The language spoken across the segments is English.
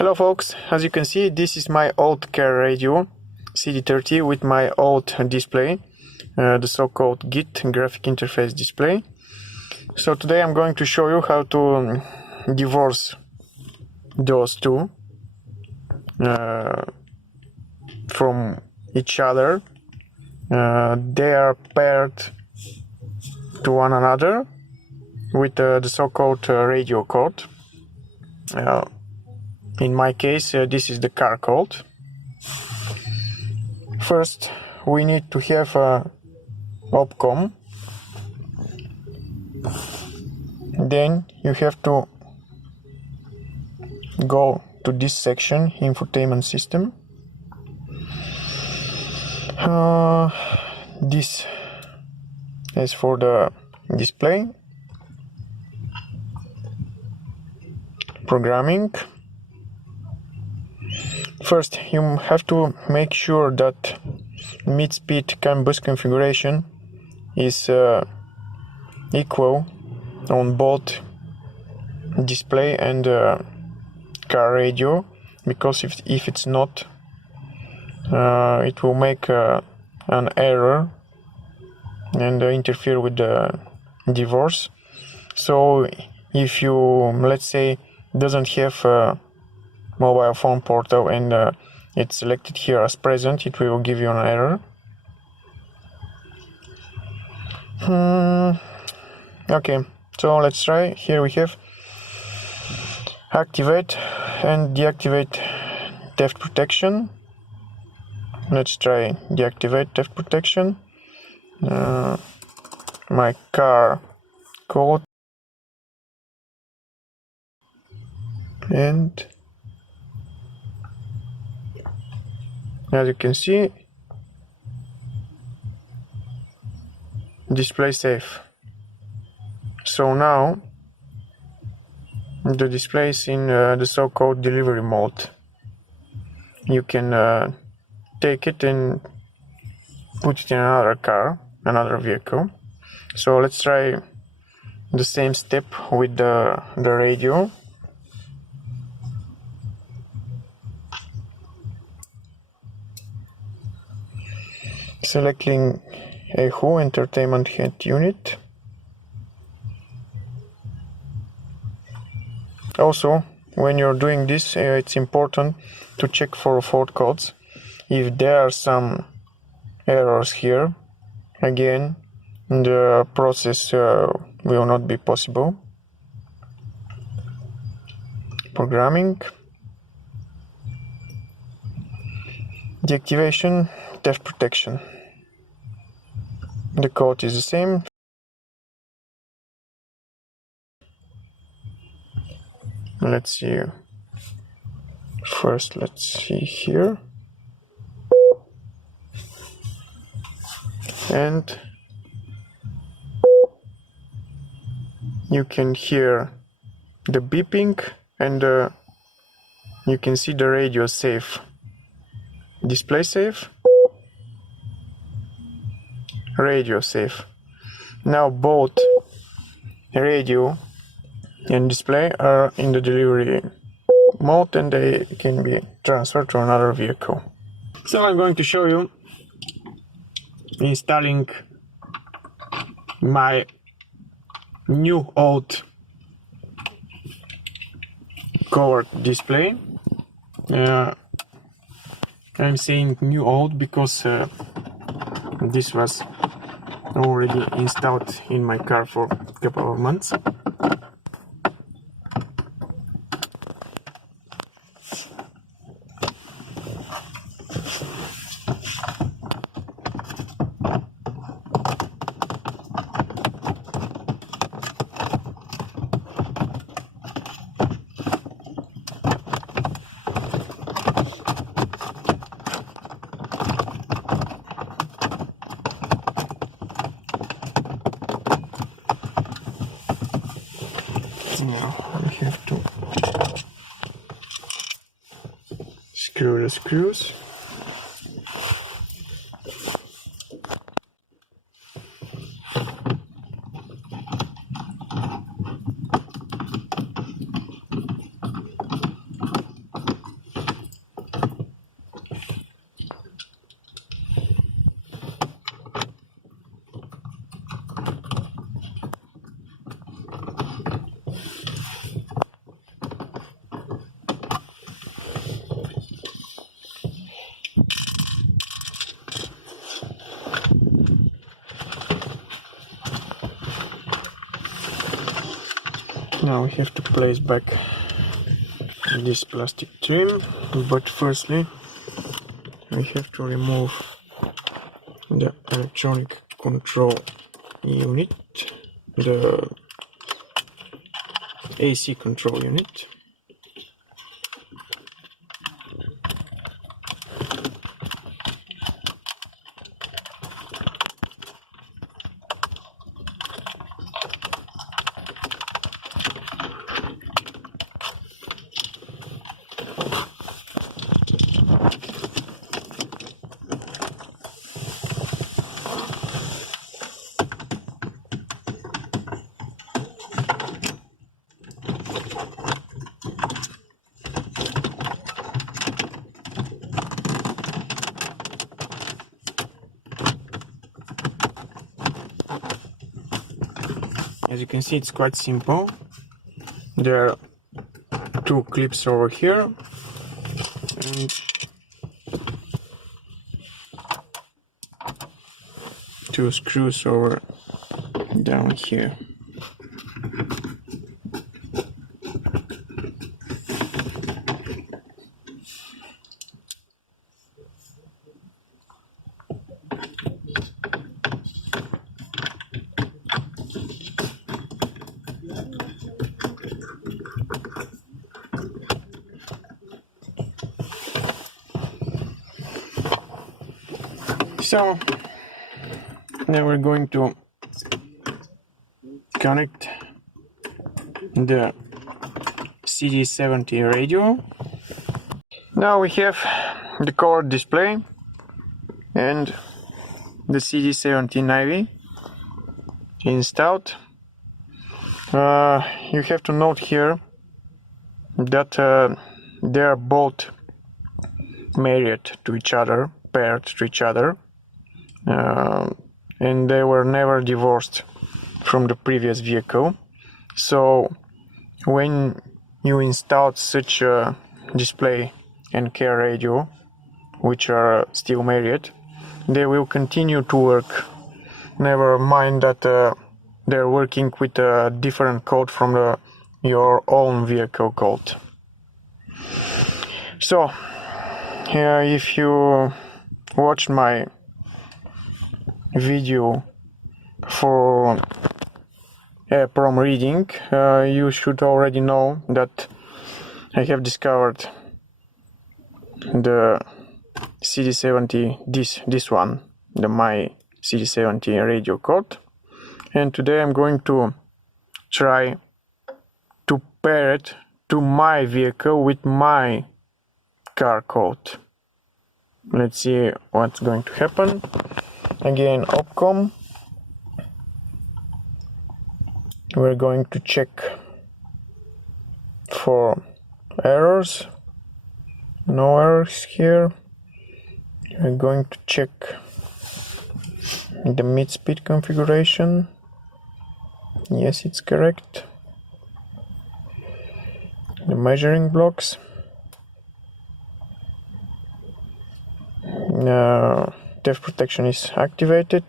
Hello folks, as you can see, this is my old car radio CD30 with my old display, the so-called GID, graphic interface display. So today I'm going to show you how to divorce those two from each other. They are paired to one another with the so-called radio code. In my case, this is the car code. First, we need to have a opcom. Then you have to go to this section, infotainment system. This is for the display. Programming. First, you have to make sure that mid-speed CAN bus configuration is equal on both display and car radio, because if it's not, it will make an error and interfere with the divorce. So if you, let's say, doesn't have a mobile phone portal and it's selected here as present, it will give you an error. Okay, so let's try. Here we have activate and deactivate theft protection. Let's try deactivate theft protection. My car code, and as you can see, display safe. So now the display is in the so-called delivery mode. You can take it and put it in another car, another vehicle. So let's try the same step with the radio. Selecting a WHO entertainment head unit. Also, when you're doing this, it's important to check for fault codes. If there are some errors here, again, the process will not be possible. Programming. Deactivation, theft protection. The code is the same. Let's see. First, let's see here. And you can hear the beeping and you can see the radio safe. Display safe. Radio safe. Now both radio and display are in the delivery mode and they can be transferred to another vehicle. So I'm going to show you installing my new old covered display. I'm saying new old because this was already installed in my car for a couple of months. Now we have to screw the screws. Now we have to place back this plastic trim, but firstly we have to remove the electronic control unit, the AC control unit. As you can see, it's quite simple. There are two clips over here and two screws over down here. So now we're going to connect the CD70 radio. Now we have the color display and the CD70 IV installed. You have to note here that they are both married to each other, paired to each other, and they were never divorced from the previous vehicle. So when you install such a display and care radio, which are still married, they will continue to work. Never mind that they're working with a different code from your own vehicle code. So if you watched my video for prom reading, you should already know that I have discovered the CD70, this one, my CD70 radio code, and today I'm going to try to pair it to my vehicle with my car code. Let's see what's going to happen. Again, opcom. We're going to check for errors. No errors here. We're going to check the mid-speed configuration. Yes, it's correct. The measuring blocks. Theft protection is activated.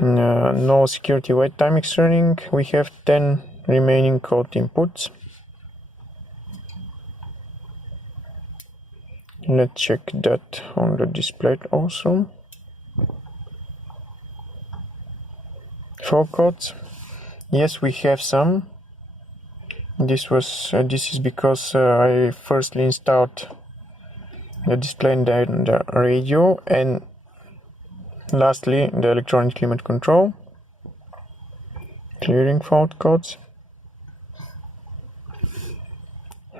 No security wait time is running. We have 10 remaining code inputs. Let's check that on the display also. 4 codes. Yes, we have some. This is because I firstly installed the display and the radio, and lastly the electronic limit control. Clearing fault codes.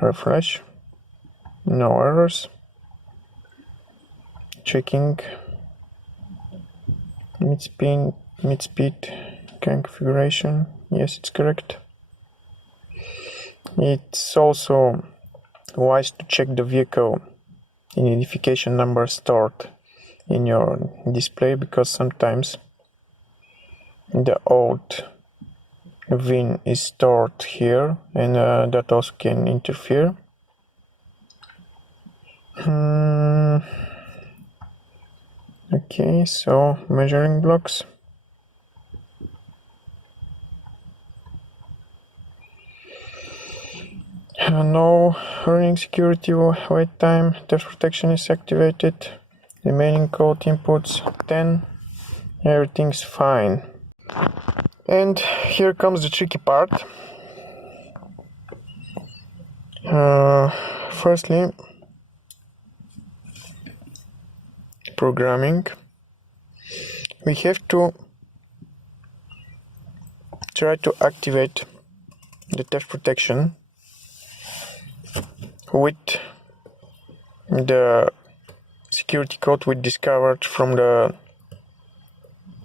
Refresh. No errors. Checking mid-speed configuration. Yes, it's correct. It's also wise to check the vehicle identification number stored in your display, because sometimes the old VIN is stored here, and that also can interfere. Okay, so measuring blocks. No running security wait time, theft protection is activated, remaining code inputs 10, everything's fine. And here comes the tricky part. Firstly, programming. We have to try to activate the theft protection with the security code we discovered from the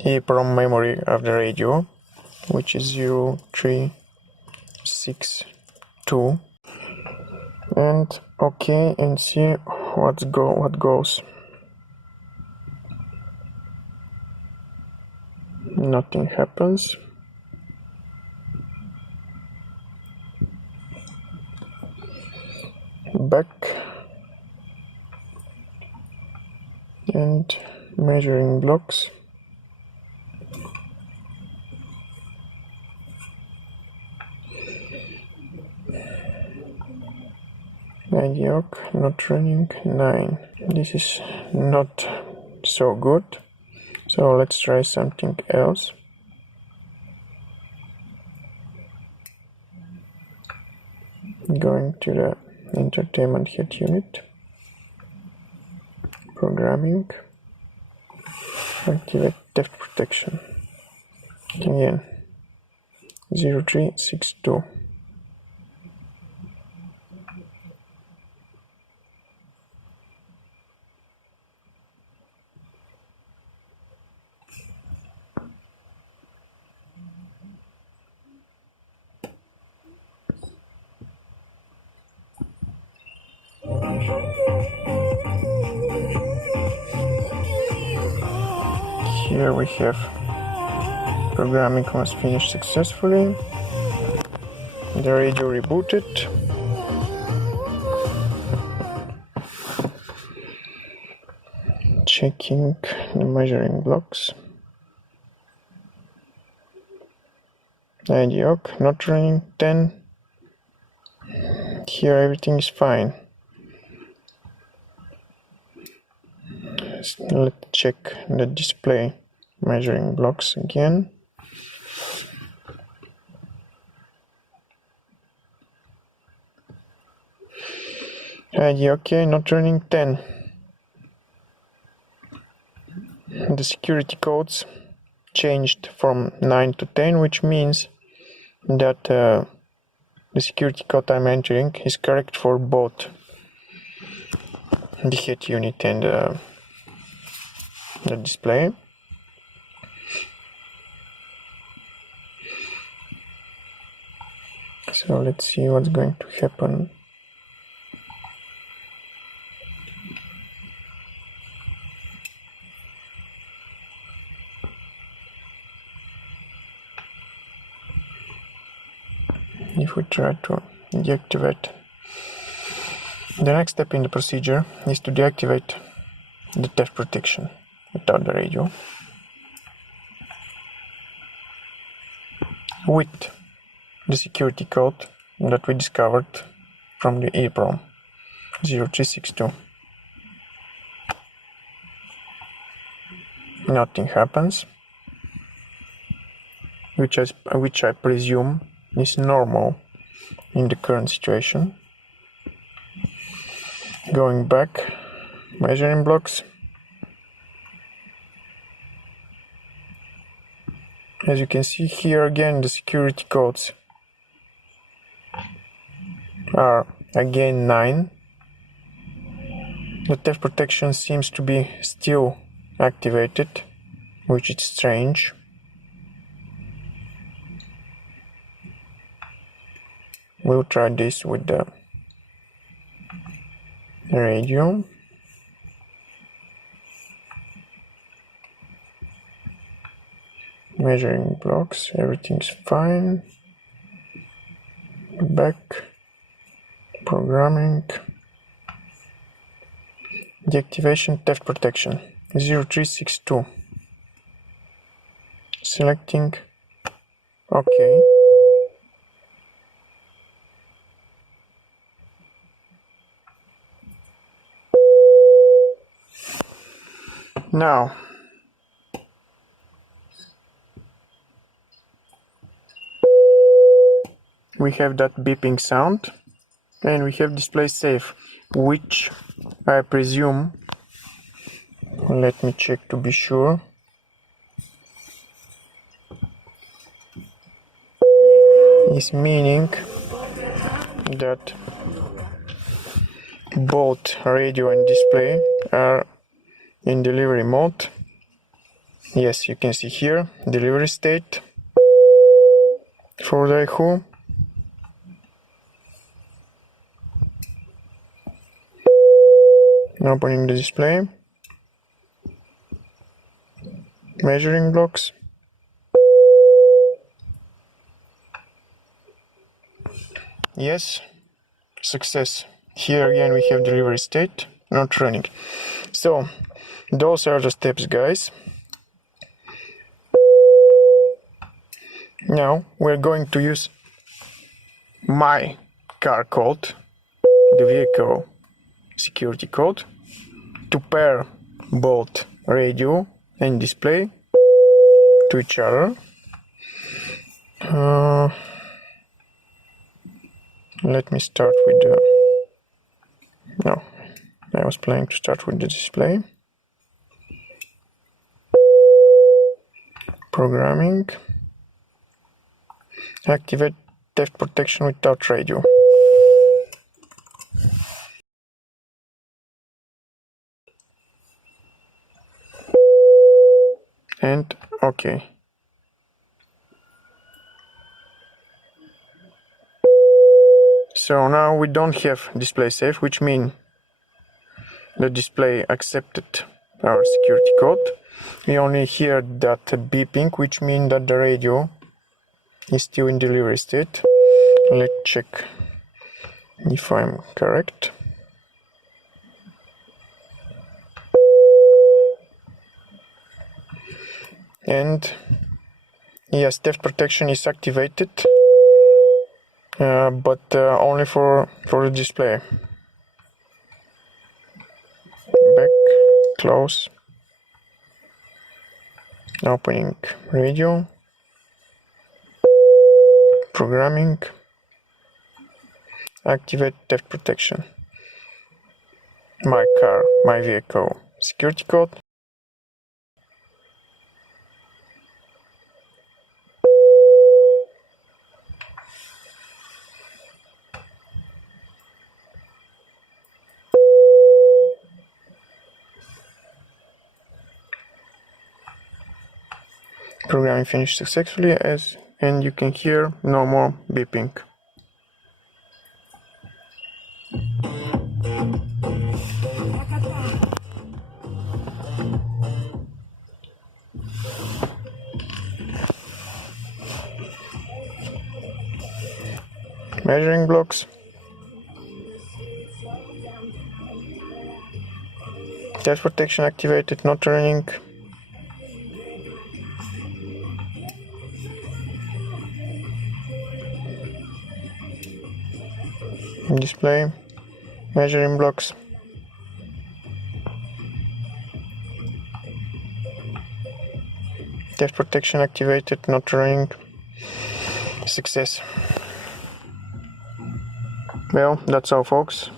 EEPROM memory of the radio, which is 0362. And okay, and see what goes. Nothing happens. Back and measuring blocks. Mediocre, not running 9. This is not so good. So let's try something else. Going to the entertainment head unit. Programming. Activate theft protection. Again. 0362. Here we have programming was finished successfully. The radio rebooted. Checking the measuring blocks. Mediocre, not running 10. Here everything is fine. Let's check the display measuring blocks again. Okay, not running 10. The security codes changed from 9 to 10, which means that the security code I'm entering is correct for both the head unit and the display. So let's see what's going to happen. If we try to deactivate, the next step in the procedure is to deactivate the theft protection without the radio with the security code that we discovered from the EEPROM 0362. Nothing happens, which I presume is normal in the current situation. Going back, measuring blocks. As you can see here again, the security codes are again 9. The theft protection seems to be still activated, which is strange. We'll try this with the radio. Measuring blocks, everything's fine. Back, programming, deactivation theft protection 0362. Selecting OK. Now we have that beeping sound, and we have display safe, which I presume, let me check to be sure, is meaning that both radio and display are in delivery mode. Yes, you can see here delivery state for the Echo. Opening the display, measuring blocks, yes, success. Here again we have delivery state, not running. So those are the steps, guys. Now we're going to use my car code, the vehicle security code, to pair both radio and display to each other. Let me start with the... No, I was planning to start with the display. Programming. Activate theft protection without radio. And OK. So now we don't have display safe, which means the display accepted our security code. We only hear that beeping, which means that the radio is still in delivery state. Let's check if I'm correct. And yes, theft protection is activated, but only for the display. Back, close, opening radio, programming, activate theft protection. My car, my vehicle, security code. Programming finished successfully, and you can hear no more beeping. Measuring blocks. Theft protection activated, not running. Display, measuring blocks. Theft protection activated, not running. Success. Well, that's all, folks.